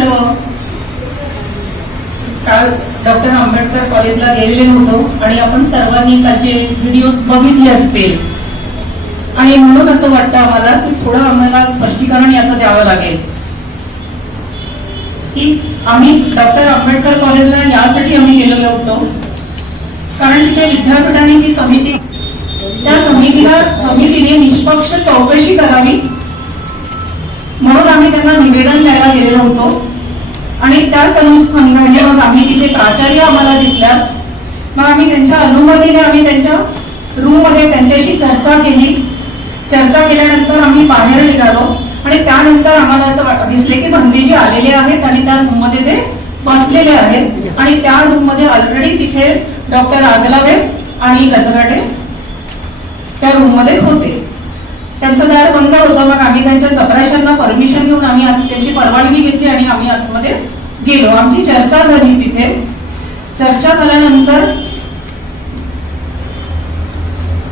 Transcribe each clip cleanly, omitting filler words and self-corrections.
सर्व काल डॉक्टर आंबेडकर कॉलेजला गेलेले होतो आणि आपण सर्वांनी त्याचे व्हिडिओज बघितले असतील आणि म्हणून असं वाटतं आम्हाला की थोडं आम्हाला स्पष्टीकरण याचं द्यावं लागेल की आम्ही डॉक्टर आंबेडकर कॉलेजला यासाठी आम्ही गेलेलो होतो कारण तिथे विद्यापीठाने जी समिती त्या समितीने निष्पक्ष चौकशी करावी म्हणून आम्ही त्यांना निवेदन द्यायला गेलेलो होतो आणि त्याच अनुषंगाने मग आम्ही तिथे प्राचार्य आम्हाला दिसल्यात मग आम्ही त्यांच्या अनुमतीने आम्ही त्यांच्या रूम मध्ये त्यांच्याशी चर्चा केल्यानंतर आम्ही बाहेर निघालो आणि त्यानंतर आम्हाला असं दिसले की भंतेजी आलेले आहेत आणि त्या रूम मध्ये ते बसलेले आहेत आणि त्या रूम मध्ये ऑलरेडी तिथे डॉक्टर आगलावे आणि गजगाटे त्या रूम मध्ये होते. त्यांचं दार बंद होतं. मग आम्ही त्यांच्या चपराशांना परमिशन घेऊन आम्ही त्यांची परवानगी घेतली आणि आम्ही आतमध्ये गेलो. आमची चर्चा झाली. तिथे चर्चा झाल्यानंतर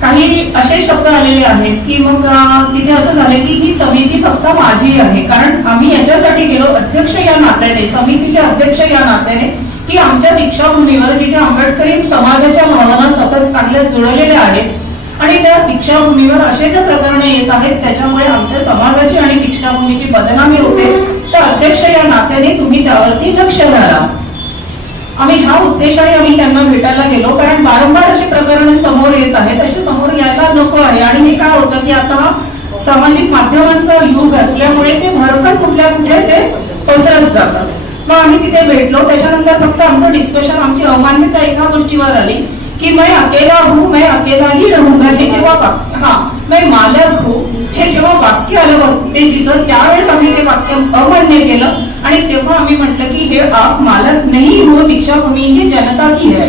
काही असे शब्द आलेले आहेत की मग तिथे असं झालं की ही समिती फक्त माझी आहे कारण आम्ही याच्यासाठी गेलो अध्यक्ष या नात्याने समितीचे अध्यक्ष या नात्याने की आमच्या दीक्षाभूमीवर जिथे आंबेडकरी समाजाच्या भावना सतत चांगल्या जुळलेल्या आहेत आणि त्या दीक्षाभूमीवर असे जे प्रकरण येत आहेत त्याच्यामुळे आमच्या समाजाची आणि दीक्षाभूमीची बदनामी होते तर अध्यक्ष या नात्याने तुम्ही त्यावरती लक्ष घाला. आम्ही ह्या उद्देशाने आम्ही त्यांना भेटायला गेलो कारण वारंवार असे प्रकरण समोर येत आहेत असे समोर यायला नको आहे आणि हे काय होतं की आता सामाजिक माध्यमांचा युग असल्यामुळे ते भरकन कुठल्या कुठे ते पसरत जातात. मग आम्ही तिथे भेटलो. त्याच्यानंतर फक्त आमचं डिस्कशन आमची अमान्यता एका गोष्टीवर आली कि मैं अकेला हूँ मैं अकेला ही रहूंगा हे जेव्हा मैं मालक हूँ हे जेव्हा वाक्य आलं भंतेजीचं त्यावेळेस आम्ही ते वाक्य अमान्य केलं आणि तेव्हा आम्ही म्हटलं की हे आप मालक नहीं हो दीक्षाभूमी ही जनता की है.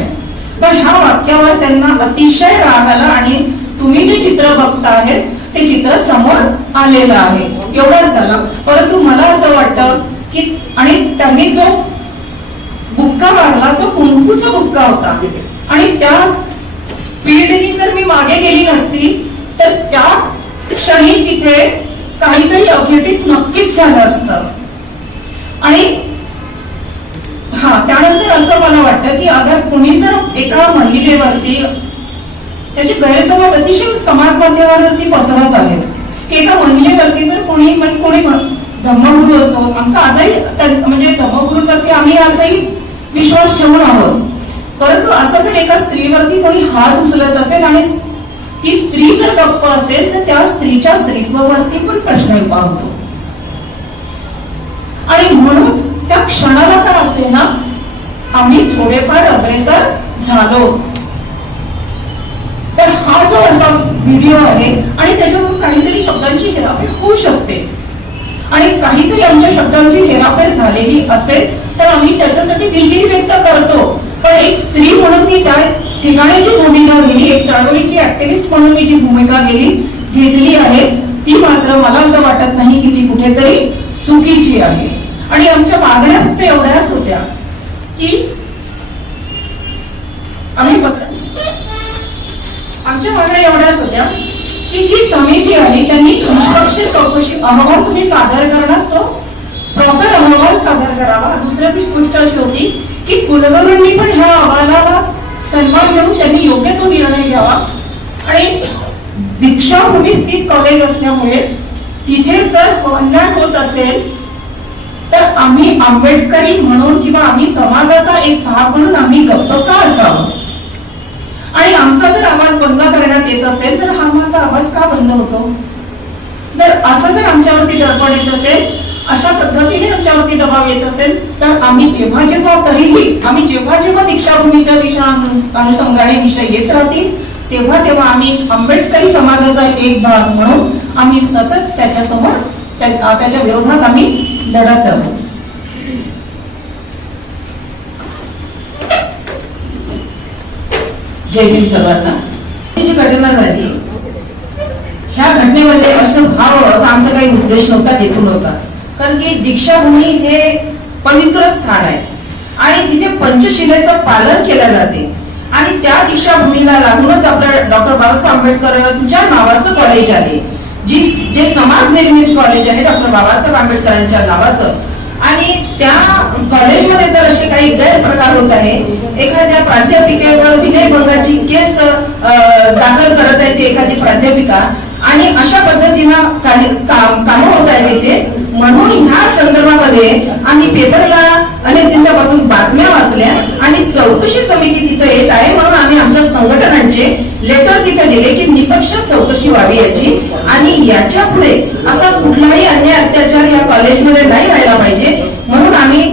पण ह्या वाक्यावर त्यांना अतिशय राग आला आणि तुम्ही जे चित्र बघताय ते चित्र समोर आलेलं आहे एवढंच झालं. परंतु मला असं वाटतं की आणि त्यांनी जो बुक्का मारला तो कुंकूचा बुक्का होता आणि त्या स्पीडनी जर मी मागे गेली नसती तर त्या क्षणी तिथे काहीतरी अघटित नक्कीच झालं असतं. आणि त्यानंतर असं मला वाटतं की अगर कुणी जर एका महिलेवरती त्याचे गैरसमज अतिशय समाज माध्यमावरती पसरत आहेत की एका महिलेवरती जर कोणी धम्मगुरू असो आमचा आजही म्हणजे धम्मगुरूंवरती आम्ही आजही विश्वास ठेवून आहोत परंतु असं जर एका स्त्रीवरती कोणी हात उचलत असेल आणि ती स्त्री जर गप्प असेल तर त्या स्त्रीच्या स्त्रीत्वावरती पण प्रश्न उभा होतो. आणि म्हणून त्या क्षणाला का असेल ना आम्ही थोडेफार अग्रेसर झालो. तर हा जो असा व्हिडिओ आहे आणि त्याच्यातून काहीतरी शब्दांची हेराफेर होऊ शकते आणि काहीतरी आमच्या शब्दांची हेराफेर झालेली असेल तर आम्ही त्याच्यासाठी दिलगिरी व्यक्त करतो. पण एक स्त्री म्हणून मी त्या ठिकाणी जी भूमिका गेली एक चळवळीची ऍक्टिव्हिस्ट म्हणून मी जी भूमिका घेतली आहे ती मात्र मला असं वाटत नाही की ती कुठेतरी चुकीची आहे. आणि आमच्या मागण्या फक्त एवढ्याच होत्या की आमच्या मागण्या एवढ्याच होत्या की जी समिती आली त्यांनी निष्पक्ष चौकशी अहवाल तुम्ही सादर करणार तो प्रॉपर अहवाल सादर करावा. दुसरी गोष्ट अशी होती की कुलगुरूंनी पण ह्या अहवालाला सन्मान देऊन त्यांनी योग्य तो निर्णय घ्यावा. आणि दीक्षाभूमी स्थित कॉलेज असल्यामुळे तिथे जर अन्याय होत असेल तर आम्ही आंबेडकरी म्हणून किंवा आम्ही समाजाचा एक भाग म्हणून आम्ही गप्प का असावं आणि आमचा जर आवाज बंद करण्यात येत असेल तर हा माझा आवाज का बंद होतो. जर असं जर आमच्यावरती दडपण येत असेल अशा पद्धतीने आमच्यावरती दबाव येत असेल तर आम्ही जेव्हा जेव्हा दीक्षाभूमीच्या अनुषंगाने विषय येत राहतील तेव्हा आम्ही आंबेडकरी समाजाचा एक भाग म्हणून आम्ही सतत त्याच्यासमोर त्याच्या विरोधात आम्ही लढत राहू. जय भीम सर्वांना. जी घटना झाली ह्या घटनेमध्ये असं व्हावं असा आमचा काही उद्देश नव्हता हेतू नव्हता कारण की दीक्षाभूमी हे पवित्र स्थान आहे आणि तिथे पंचशिलेचं पालन केलं जाते आणि त्या दीक्षाभूमीला लागूनच आपल्या डॉक्टर बाबासाहेब आंबेडकरांच्या नावाचं कॉलेज आहे जे समाज निर्मित कॉलेज आहे डॉक्टर बाबासाहेब आंबेडकरांच्या नावाचं. आणि त्या कॉलेजमध्ये जर असे काही गैरप्रकार होत आहे, एखाद्या प्राध्यापिकेवर विनयभंगाची केस दाखल करत आहे ती एखादी प्राध्यापिका, आणि अशा पद्धतीनं कामं होत आहेत इथे. म्हणून ह्या संदर्भामध्ये आम्ही पेपरला अनेक दिवसापासून बातम्या वाचल्या आणि चौकशी समिती तिथे येत आहे, म्हणून आम्ही आमच्या संघटनांचे लेटर तिथे दिले की निपक्ष चौकशी व्हावी याची, आणि याच्या पुढे असा कुठलाही अन्याय अत्याचार या कॉलेजमध्ये नाही व्हायला पाहिजे. म्हणून आम्ही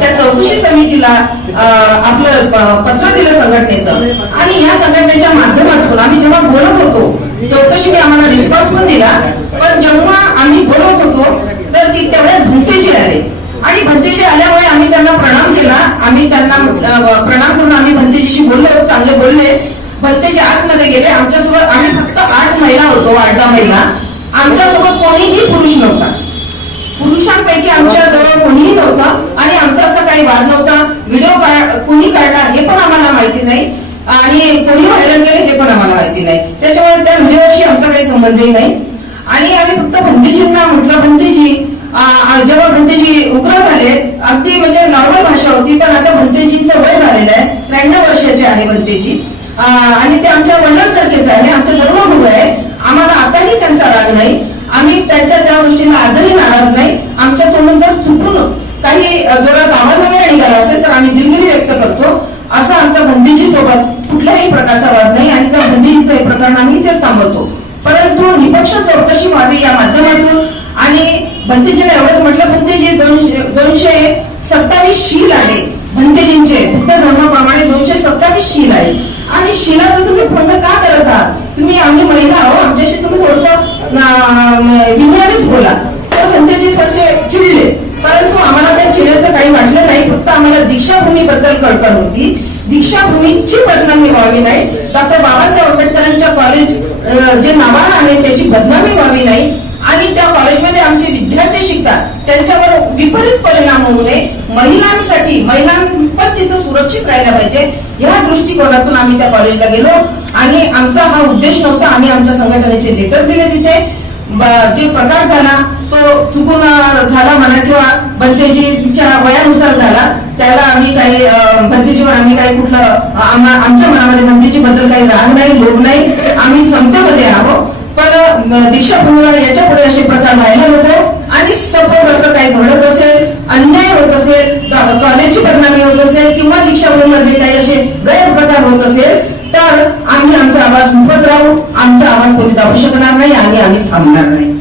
त्या चौकशी समितीला आपलं पत्र दिलं संघटनेचं, आणि या संघटनेच्या माध्यमातून आम्ही जेव्हा बोलत होतो, चौकशीने आम्हाला रिस्पॉन्स पण दिला, पण जेव्हा आम्ही बोलत होतो तर ती तेवढ्यात भंतेजी आले, आणि भंतेजी आल्यामुळे आम्ही त्यांना प्रणाम केला. आम्ही त्यांना प्रणाम करून आम्ही भंतेजीशी बोललो, चांगले बोलले. भंतेजी आतमध्ये गेले. आमच्यासोबत आम्ही फक्त 8 महिला होतो, 8 महिला. आमच्यासोबत कोणीही पुरुष नव्हता. पुरुषांपैकी आमच्या जवळ कोणीही नव्हतं, आणि आमचा असा काही वाद नव्हता. व्हिडिओ कोणी काढला हे पण आम्हाला माहिती नाही, आणि कोणी व्हायरल केले हे पण आम्हाला माहिती नाही. त्याच्यामुळे त्या व्हिडिओशी आमचा काही संबंधही नाही. आणि आम्ही फक्त भंतेजींना म्हटलं, भंतेजी, जेव्हा भंतेजी उग्र झाले, अगदी म्हणजे नॉर्मल भाषा होती, पण आता भंतेजींचं वय झालेलं आहे, 93 वर्षाचे आहे भंतेजी, आणि ते आमच्या वडिलांसारखेच आहे, आमचे धर्मगुरू आहे. आम्हाला आताही त्यांचा राग नाही, आम्ही त्यांच्या त्या गोष्टींना आजही नाराज नाही. आमच्या तोंडून जर चुकून काही जोरात आवाज वगैरे निघाला असेल तर आम्ही दिलगिरी व्यक्त करतो. असं आमच्या भंतेजी सोबत कुठल्याही प्रकारचा वाद नाही, आणि त्या भंतेजीचं हे प्रकरण आम्ही इथेच थांबवतो. परंतु निपक्ष चौकशी व्हावी या माध्यमातून, आणि भंतेजीला एवढंच म्हटलं, भंतेजी 227 शील आहे भंतेजींचे, बुद्ध धर्माप्रमाणे 227 शील आहे, आणि शिलाचा तुम्ही भंग का करत आहात? तुम्ही आम्ही महिला आहो, आमच्याशी तुम्ही थोडस विनयानेच बोला. तर भंतेजी थोडेसे चिडले, परंतु आम्हाला त्या चिडण्याचं काही वाटलं नाही. फक्त आम्हाला दीक्षाभूमी बद्दल कळकळ होती. दीक्षाभूमीची बदनामी व्हावी नाही, डॉक्टर बाबासाहेब आंबेडकरांच्या कॉलेज जे नावानं आहे त्याची बदनामी व्हावी नाही, आणि त्या कॉलेजमध्ये आमचे विद्यार्थी शिकतात त्यांच्यावर विपरीत परिणाम होऊ नये. महिलांसाठी पण तिथं सुरक्षित राहायला पाहिजे, या दृष्टिकोनातून आम्ही त्या कॉलेजला गेलो, आणि आमचा हा उद्देश नव्हता. आम्ही आमच्या संघटनेचे लेटर दिले तिथे. जे प्रकार झाला तो चुकून झाला म्हणा, किंवा भंतेजीच्या वयानुसार झाला, त्याला आम्ही काही भंतेजीवर आम्ही काही कुठलं आमच्या मनामध्ये भंतेजी बद्दल काही राग नाही, लोभ नाही, आम्ही समतेमध्ये आहोत. पण दीक्षाभूमीला याच्या पुढे असे प्रकार व्हायला नको, आणि सपोज असं काही घडत असेल, अन्याय होत असेल, कॉलेजची बदनामी होत असेल, किंवा दीक्षाभूमीमध्ये काही असे गैरप्रकार होत असेल, तर आम्ही आमचा आवाज उठवत राहू. आमचा आवाज कोणी दाबू शकणार नाही, आणि आम्ही थांबणार नाही.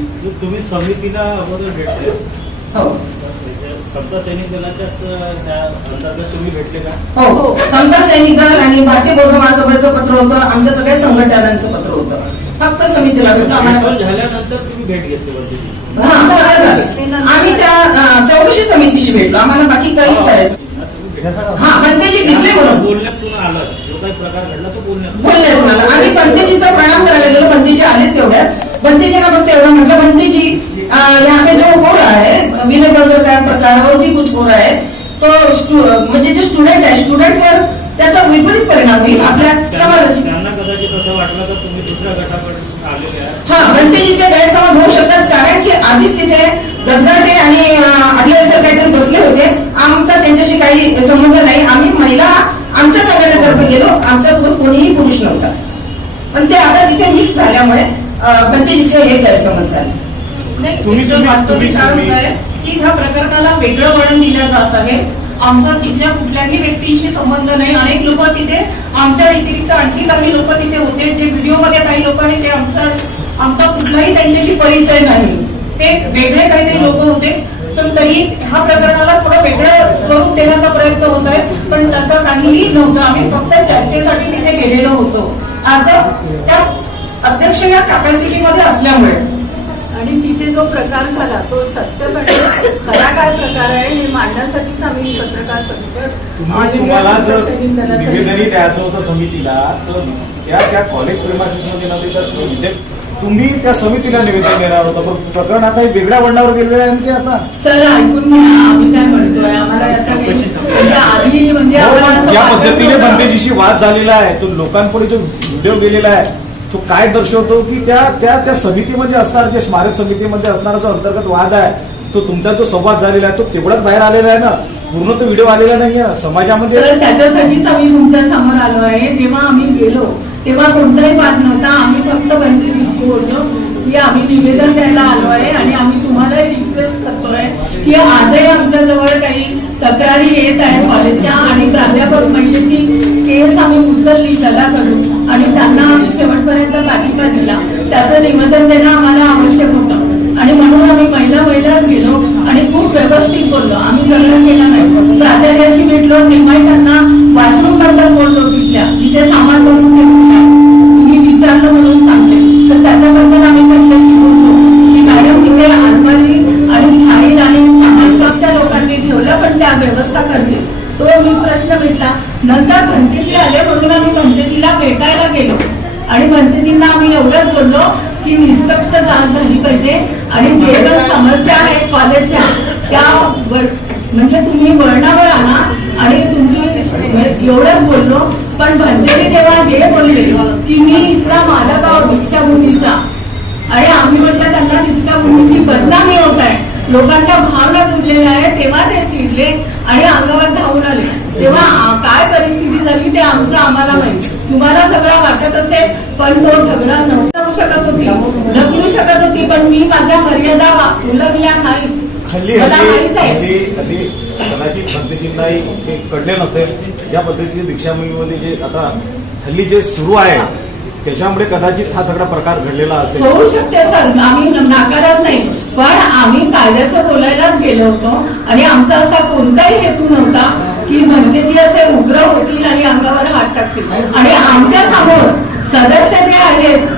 तुम्ही समितीला अगोदर भेटले? हो. समता सैनिक दलाच्या अंतर्गत तुम्ही भेटले का? हो, समता सैनिक दल आणि भारतीय बौद्ध महासभेचं पत्र होतं, आमच्या सगळ्या संघटनांचं पत्र होतं. फक्त समितीला भेटलो. आम्हाला झाल्यानंतर तुम्ही भेट घेतली? आम्ही त्या चौकशी समितीशी भेटलो, आम्हाला बाकी काहीच करायचं. हा, भंतेजी दिसले बरोबर, बोलण्यात तुम्हाला आलं जो काही प्रकार घडला तो बोलले तुम्हाला. आम्ही भंतेजीचा प्रणाम करायला गेलो, भंतेजी आले तेवढ्यात. भंतेजीला फक्त एवढं म्हटलं, भंतेजी यहाँ पे जो हो रहा है विनयभंग का प्रकार और भी कुछ हो रहा है, तो म्हणजे जे स्टुडंट आहे, स्टुडंटवर त्याचा विपरीत परिणाम होईल आपल्या समाजाची. त्यांना कदाचित असं वाटलं तर तुम्ही दुसऱ्या गटाकडे आलेले आहे. हा, भंतेजीचे गैरसमज होऊ शकतात, कारण की आधीच तिथे गजराटे आणि आदिवासी काहीतरी बसले होते. आमचा त्यांच्याशी काही संबंध नाही. आम्ही महिला आमच्या संघटनेतर्फे गेलो, आमच्यासोबत कोणीही पुरुष नव्हता. पण ते आता तिथे मिक्स झाल्यामुळे भंतेजीचे हे गैरसमज झाले. वास्तविक कारण आहे की ह्या प्रकरणाला वेगळं वळण दिलं जात आहे. आमचा तिथल्या कुठल्याही व्यक्तीशी संबंध नाही. अनेक लोक तिथे, आमच्या व्यतिरिक्त आणखी काही लोक तिथे होते. जे व्हिडिओमध्ये काही लोक आहेत ते आमचा कुठलाही त्यांच्याशी परिचय नाही, ते वेगळे काहीतरी लोक होते. पण तरी ह्या प्रकरणाला थोडं वेगळं स्वरूप देण्याचा प्रयत्न होत आहे, पण तसं काहीही नव्हतं. आम्ही फक्त चर्चेसाठी तिथे गेलेलो होतो, आज त्या अध्यक्ष या कॅपॅसिटीमध्ये असल्यामुळे. आणि तिथे जो प्रकार झाला तो सत्यपणे खरा काय प्रकार आहे हे मांडण्यासाठीच आम्ही पत्रकार परिषद. तुम्हाला जर निवेदनही द्यायचं होतं समितीला, तर त्या कॉलेज प्रेमासिस मध्ये नव्हते, तर तुम्ही त्या समितीला निवेदन देणार होतं. पण प्रकरण आता वेगळ्या वळणावर गेलेलं आहे ते आता. सर ऐकून घ्या, आम्ही काय म्हणतोय, आम्हाला याचा आधी म्हणजे या पद्धतीने भंतेजीशी वाद झालेला आहे, तो लोकांपुढे जो व्हिडिओ गेलेला आहे तो काय दर्शवतो की त्या समितीमध्ये असणार, जे स्मारक समितीमध्ये असणारा जो अंतर्गत वाद आहे तो तुमचा जो संवाद झालेला आहे तो तेवढाच बाहेर आलेला आहे ना, पूर्ण तो व्हिडिओ आलेला नाही आहे समाजामध्ये. तर त्याच्यासाठीच आम्ही तुमच्या समोर आलो आहे. जेव्हा आम्ही गेलो तेव्हा कोणताही वाद नव्हता. आम्ही फक्त पंचवीस बोललो की आम्ही निवेदन द्यायला आलो आहे आणि आम्ही तुम्हालाही रिक्वेस्ट करतोय की आजही आमच्याजवळ काही तक्रारी येत आहे कॉलेजच्या आणि प्राध्यापक महिलेची केस आम्ही उचलली त्यालाकडून आणि त्यांना आम्ही शेवटपर्यंत पाठिंबा दिला. त्याचं निवेदन देणं आम्हाला आवश्यक होतं आणि म्हणून आम्ही महिलाच गेलो आणि खूप व्यवस्थित बोललो. आम्ही झगडा केला नाही. प्राचार्याशी भेटलो, निम्माई त्यांना वॉशरूम बद्दल बोललो, तिथे सामान भरून ठेवलं तुम्ही विचारलं म्हणून सांगते. तर त्याच्याबद्दल आम्ही त्यांच्याशी बोललो की मॅडम तिथे आलमारी आणि फाईल आणि सामान कक्षा लोकांनी ठेवलं पण त्या व्यवस्था करते. तो मी प्रश्न भेटला. नंतर भंतेजी आले म्हणून आम्ही भंतेजीला भेटायला गेलो आणि भंतेजींना आम्ही एवढंच बोललो की निष्पक्ष जांच झाली पाहिजे आणि जे पण समस्या आहेत कॉलेजच्या त्या म्हणजे तुम्ही वळणावर आणा आणि तुमची एवढंच बोललो. पण भंतेजी तेव्हा हे बोलले की मी इथला मालक आहोत दीक्षाभूमीचा आणि आम्ही म्हटलं त्यांना दीक्षाभूमीची बदनामी होत आहे, लोकांच्या भावना जुडलेल्या आहेत. तेव्हा ते चिडले आणि अंगावर धावून आले. तेव्हा काय परिस्थिती झाली ते आमचं आम्हाला माहिती. तुम्हाला सगळं वाटत असेल पण तो झगडा नव्हता शकत होती, ढकलू शकत होती, पण मी माझ्या मर्यादा उल्लंघल्या नाही. मला माहित आहे. कदाचित भंतेजींनाही हे कळले नसेल. ज्या पद्धतीचे दीक्षाभूमीमध्ये जे आता हल्ली जे सुरू आहे त्याच्यामुळे कदाचित हा सगळा प्रकार घडलेला असेल. होऊ शकते सर, आम्ही नाकारत नाही, पण आम्ही कायद्याचं बोलायलाच गेलो होतो आणि आमचा असा कोणताही हेतू नव्हता की भंतेजी असे उग्र होतील आणि अंगावर हात टाकतील. आणि आमच्या समोर सदस्य जे आहेत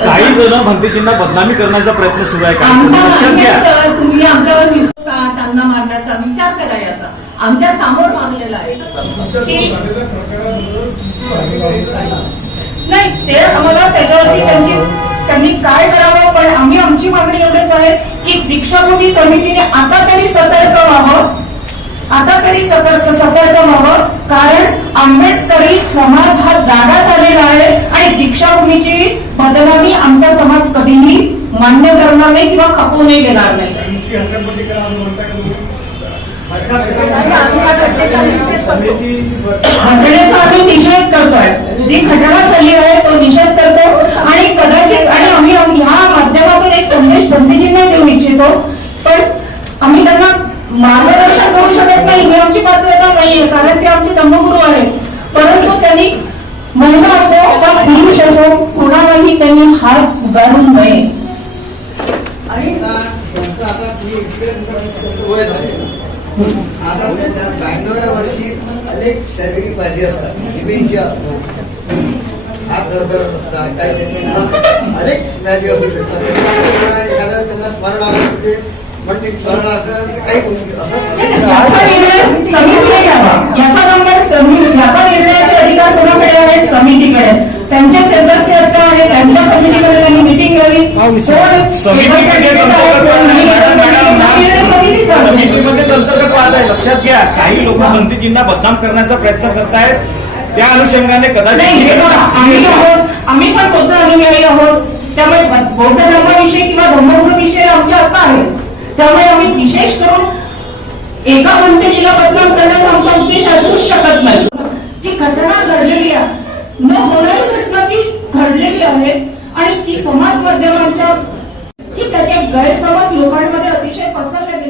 काही जण भंतेजींना बदनामी करण्याचा प्रयत्न सुरू आहे. आमचा लक्षात नाही घ्या. सर, तुम्ही आमच्यावर विश्वास का त्यांना मारण्याचा विचार करा. याचा आमच्या समोर मारलेला आहे. नाही ते आम्हाला त्याच्यावरती त्यांनी काय करावं, पण आम्ही आमची मागणी एवढेच आहे की दीक्षाभूमी समितीने आता तरी सतर्क व्हावं, आता तरी सतर्क व्हावं. कारण आंबेडकरी समाज हा जागा झालेला आहे आणि दीक्षाभूमीची बदनामी आमचा समाज कधीही मान्य करणार नाही किंवा खपवूनही घेणार नाही. घटनेचा आम्ही निषेध करतोय. जी घटना झाली आहे तो निषेध करतो आणि कदाचित आणि आम्ही ह्या माध्यमातून एक संदेश भंतेजींना देऊ इच्छितो. पण आम्ही त्यांना मार्गदर्शन करू शकत नाही, ही आमची पात्रता नाहीये, कारण ते आमचे धम्मगुरू आहेत. परंतु त्यांनी महिला असो वा पुरुष असो कोणालाही त्यांनी हात उगारू नये. आणि आता त्याच्या 92व्या वर्षी अनेक शारीरिक व्याधी असतात, डिमेन्शिया असतो, हात धरधरत असतात, काही व्यक्तींना अनेक व्याधी असू शकतात. एखाद्या त्यांना स्मरण आलं म्हणजे म्हणजे स्मरण असं काही याचा निर्णय समितीने घ्यावा. याचा निर्णयाचे अधिकार कोणाकडे आहेत? समितीकडे. त्यांचे सदस्य असतात आणि त्यांच्या कमिटीमध्ये त्यांनी मिटिंग घ्यावी. समितीमध्येच अंतर्गत वाद आहे. लक्षात घ्या, काही लोक भंतेजींना बदनाम करण्याचा प्रयत्न करतायत. त्या अनुषंगाने नाही, हे बघा, आम्ही पण बौद्ध अनुयायी आहोत. त्यामुळे बौद्ध धर्माविषयी किंवा धर्मगुरूविषयी आमची आस्था आहे. त्यामुळे आम्ही विशेष करून एका भंतेजीला बदनाम करण्याचा आमचा उद्देश असूच शकत नाही. जी घटना घडलेली आहे, न होणारी घटना ती घडलेली आहे आणि ती समाज माध्यमांच्या की त्याचे गैरसमज लोकांमध्ये अतिशय पसरले